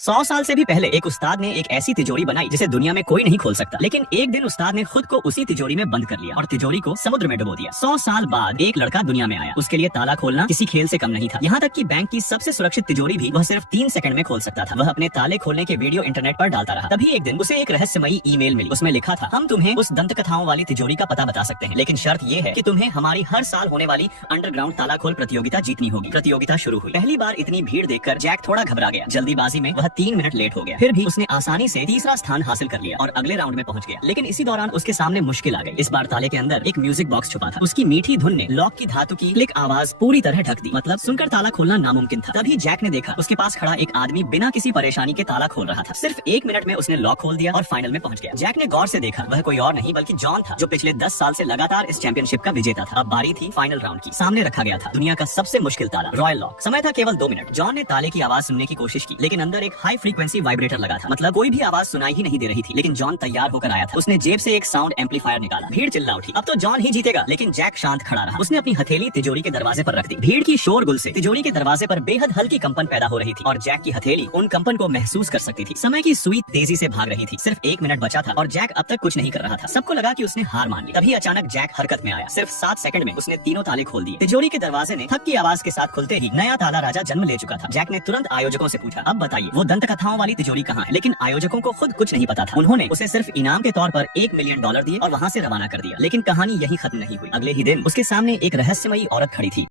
100 साल से भी पहले एक उस्ताद ने एक ऐसी तिजोरी बनाई जिसे दुनिया में कोई नहीं खोल सकता। लेकिन एक दिन उस्ताद ने खुद को उसी तिजोरी में बंद कर लिया और तिजोरी को समुद्र में डुबो दिया। 100 साल बाद एक लड़का दुनिया में आया। उसके लिए ताला खोलना किसी खेल से कम नहीं था। यहाँ तक कि बैंक की सबसे सुरक्षित तिजोरी भी वह सिर्फ 3 सेकंड में खोल सकता था। वह अपने ताले खोलने के वीडियो इंटरनेट पर डालता रहा। तभी एक दिन उसे एक रहस्यमयी ईमेल मिली। उसमें लिखा था, हम तुम्हें उस दंत कथाओं वाली तिजोरी का पता बता सकते हैं, लेकिन शर्त ये है कि तुम्हें हमारी हर साल होने वाली अंडरग्राउंड ताला खोल प्रतियोगिता जीतनी होगी। प्रतियोगिता शुरू हुई। पहली बार इतनी भीड़ देखकर जैक थोड़ा घबरा गया। जल्दीबाजी में वह 3 मिनट लेट हो गया। फिर भी उसने आसानी से तीसरा स्थान हासिल कर लिया और अगले राउंड में पहुंच गया। लेकिन इसी दौरान उसके सामने मुश्किल आ गई। इस बार ताले के अंदर एक म्यूजिक बॉक्स छुपा था। उसकी मीठी धुन ने लॉक की धातु की क्लिक आवाज पूरी तरह ढक दी। मतलब सुनकर ताला खोलना नामुमकिन था। तभी जैक ने देखा उसके पास खड़ा एक आदमी बिना किसी परेशानी के ताला खोल रहा था। सिर्फ 1 मिनट में उसने लॉक खोल दिया और फाइनल में पहुंच गया। जैक ने गौर से देखा, वह कोई और नहीं बल्कि जॉन था, जो पिछले 10 साल से लगातार इस चैंपियनशिप का विजेता था। अब बारी थी फाइनल राउंड की। सामने रखा गया था दुनिया का सबसे मुश्किल ताला, रॉयल लॉक। समय था केवल 2 मिनट। जॉन ने ताले की आवाज सुनने की कोशिश की, लेकिन अंदर एक हाई फ्रीक्वेंसी वाइब्रेटर लगा था। मतलब कोई भी आवाज सुनाई ही नहीं दे रही थी। लेकिन जॉन तैयार होकर आया था। उसने जेब से एक साउंड एम्पलीफायर निकाला। भीड़ चिल्ला उठी, अब तो जॉन ही जीतेगा। लेकिन जैक शांत खड़ा रहा। उसने अपनी हथेली तिजोरी के दरवाजे पर रख दी। भीड़ की शोरगुल से तिजोरी के दरवाजे पर बेहद हल्की कंपन पैदा हो रही थी और जैक की हथेली उन कंपन को महसूस कर सकती थी। समय की सुई तेजी से भाग रही थी। सिर्फ 1 मिनट बचा था और जैक अब तक कुछ नहीं कर रहा था। सबको लगा कि उसने हार मान ली। तभी अचानक जैक हरकत में आया। सिर्फ 7 सेकंड में उसने तीनों ताले खोल दिए। तिजोरी के दरवाजे ने थक की आवाज के साथ खुलते ही नया ताला राजा जन्म ले चुका था। जैक ने तुरंत आयोजकों से पूछा, अब बताइए वो दंत कथाओं वाली तिजोरी कहाँ है? लेकिन आयोजकों को खुद कुछ नहीं पता था। उन्होंने उसे सिर्फ इनाम के तौर पर $1 मिलियन दिए और वहाँ से रवाना कर दिया। लेकिन कहानी यही खत्म नहीं हुई। अगले ही दिन उसके सामने एक रहस्यमयी औरत खड़ी थी।